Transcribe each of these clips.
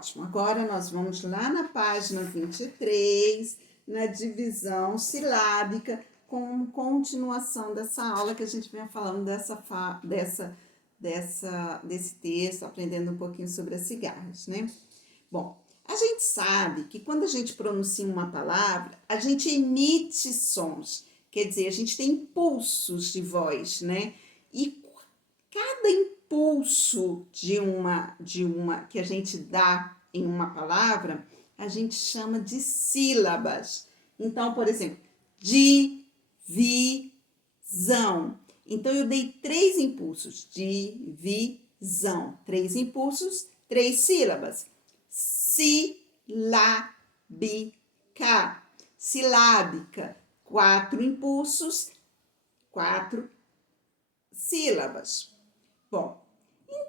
Ótimo. Agora nós vamos lá na página 23, na divisão silábica, com continuação dessa aula que a gente vem falando desse texto, aprendendo um pouquinho sobre as cigarras, né? Bom, a gente sabe que quando a gente pronuncia uma palavra, a gente emite sons, quer dizer, a gente tem impulsos de voz, né? E cada impulso de uma que a gente dá em uma palavra, a gente chama de sílabas. Então, por exemplo, divisão. Então, eu dei 3 impulsos. Divisão. 3 impulsos, 3 sílabas. Silábica. Silábica. 4 impulsos, 4 sílabas. Bom,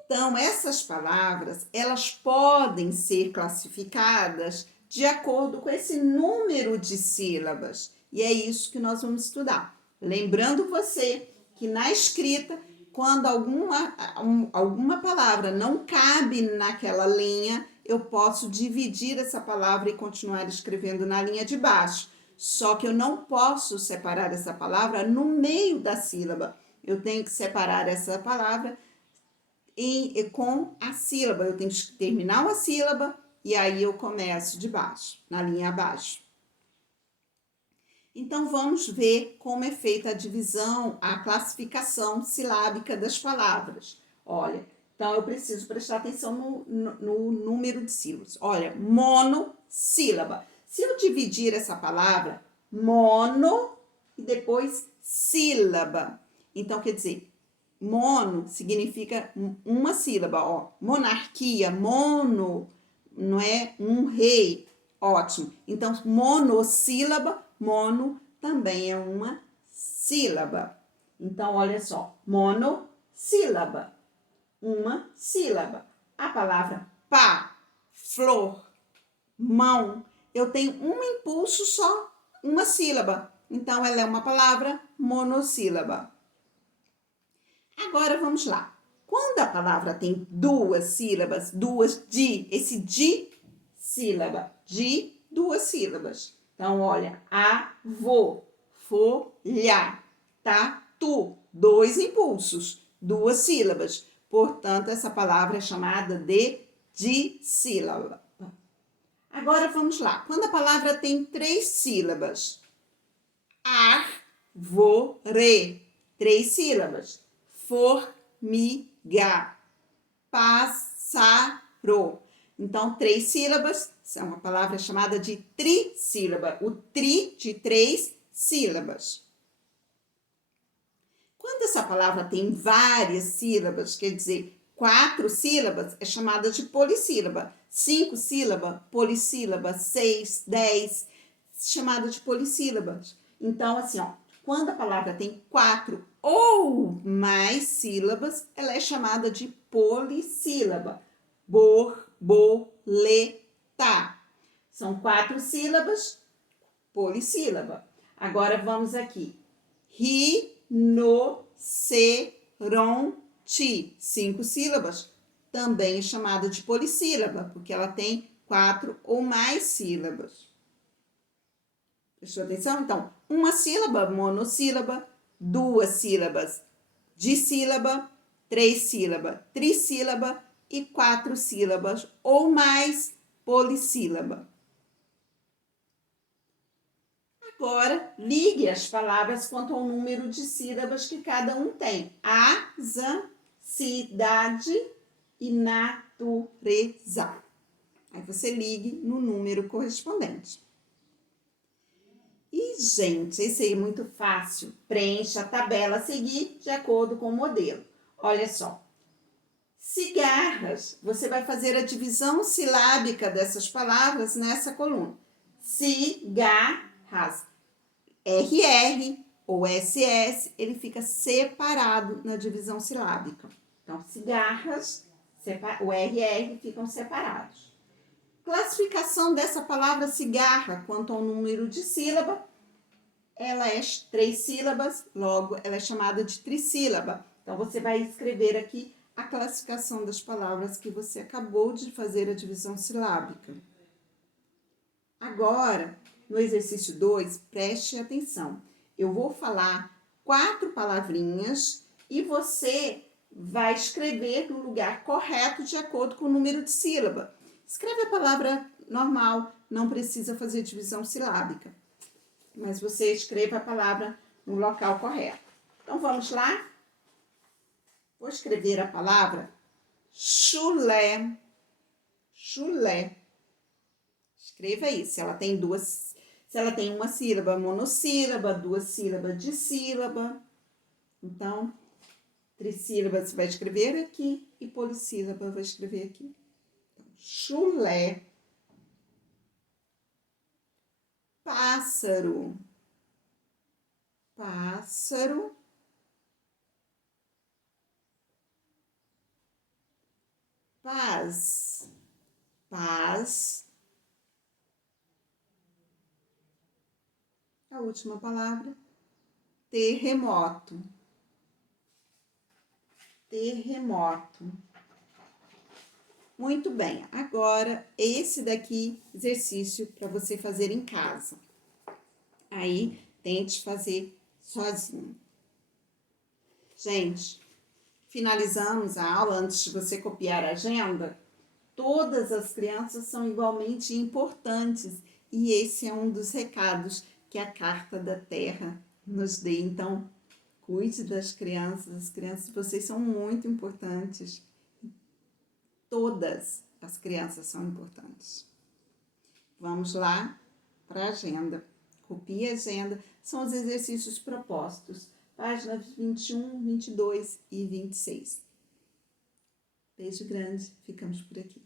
então essas palavras, elas podem ser classificadas de acordo com esse número de sílabas. E é isso que nós vamos estudar. Lembrando você que na escrita, quando alguma palavra não cabe naquela linha, eu posso dividir essa palavra e continuar escrevendo na linha de baixo. Só que eu não posso separar essa palavra no meio da sílaba. Eu tenho que separar essa palavra com a sílaba. Eu tenho que terminar uma sílaba e aí eu começo de baixo, na linha abaixo. Então, vamos ver como é feita a divisão, a classificação silábica das palavras. Olha, então eu preciso prestar atenção no número de sílabas. Olha, monossílaba. Se eu dividir essa palavra, mono e depois sílaba. Então, quer dizer, mono significa uma sílaba, ó. Monarquia, mono, não é um rei. Ótimo. Então, monossílaba, mono também é uma sílaba. Então, olha só, monossílaba, uma sílaba. A palavra pá, flor, mão, eu tenho um impulso só, uma sílaba. Então, ela é uma palavra monossílaba. Agora, vamos lá. Quando a palavra tem 2 sílabas, esse de sílaba, de 2 sílabas. Então, olha, avô, folha, tatu, 2 impulsos, 2 sílabas. Portanto, essa palavra é chamada de dissílaba. Agora, vamos lá. Quando a palavra tem 3 sílabas, árvore, 3 sílabas. Formiga, pássaro. Então, 3 sílabas, é uma palavra chamada de trissílaba. O tri de 3 sílabas. Quando essa palavra tem várias sílabas, quer dizer, 4 sílabas, é chamada de polissílaba. 5 sílabas, polissílaba. 6, 10, chamada de polissílabas. Então, assim, ó, quando a palavra tem 4 ou mais sílabas, ela é chamada de polissílaba. Borboleta. São 4 sílabas, polissílaba. Agora vamos aqui. Rinoceronte. 5 sílabas, também é chamada de polissílaba, porque ela tem 4 ou mais sílabas. Prestou atenção? Então, uma sílaba, monossílaba, 2 sílabas, dissílaba, 3 sílabas, trissílaba e 4 sílabas ou mais, polissílaba. Agora, ligue as palavras quanto ao número de sílabas que cada um tem. Asa, cidade e natureza. Aí você ligue no número correspondente. E, gente, esse aí é muito fácil. Preencha a tabela a seguir de acordo com o modelo. Olha só. Cigarras. Você vai fazer a divisão silábica dessas palavras nessa coluna. Cigarras. RR ou SS, ele fica separado na divisão silábica. Então, cigarras, o RR ficam separados. Classificação dessa palavra cigarra quanto ao número de sílaba, ela é 3 sílabas, logo ela é chamada de trissílaba. Então, você vai escrever aqui a classificação das palavras que você acabou de fazer a divisão silábica. Agora, no exercício 2, preste atenção. Eu vou falar 4 palavrinhas e você vai escrever no lugar correto de acordo com o número de sílaba. Escreve a palavra normal, não precisa fazer divisão silábica, mas você escreva a palavra no local correto. Então, vamos lá? Vou escrever a palavra chulé. Chulé. Escreva aí. Se ela tem uma sílaba monossílaba, 2 sílabas dissílaba. Então, trissílaba você vai escrever aqui e polissílaba vai escrever aqui. Então, chulé. Pássaro. Pássaro. Paz. Paz. A última palavra, terremoto. Terremoto. Muito bem, agora esse daqui, exercício para você fazer em casa. Aí, tente fazer sozinho. Gente, finalizamos a aula. Antes de você copiar a agenda, todas as crianças são igualmente importantes e esse é um dos recados que a Carta da Terra nos dê. Então, cuide das crianças. As crianças, vocês são muito importantes. Todas as crianças são importantes. Vamos lá para a agenda. Copie a agenda. São os exercícios propostos. Páginas 21, 22 e 26. Beijo grande. Ficamos por aqui.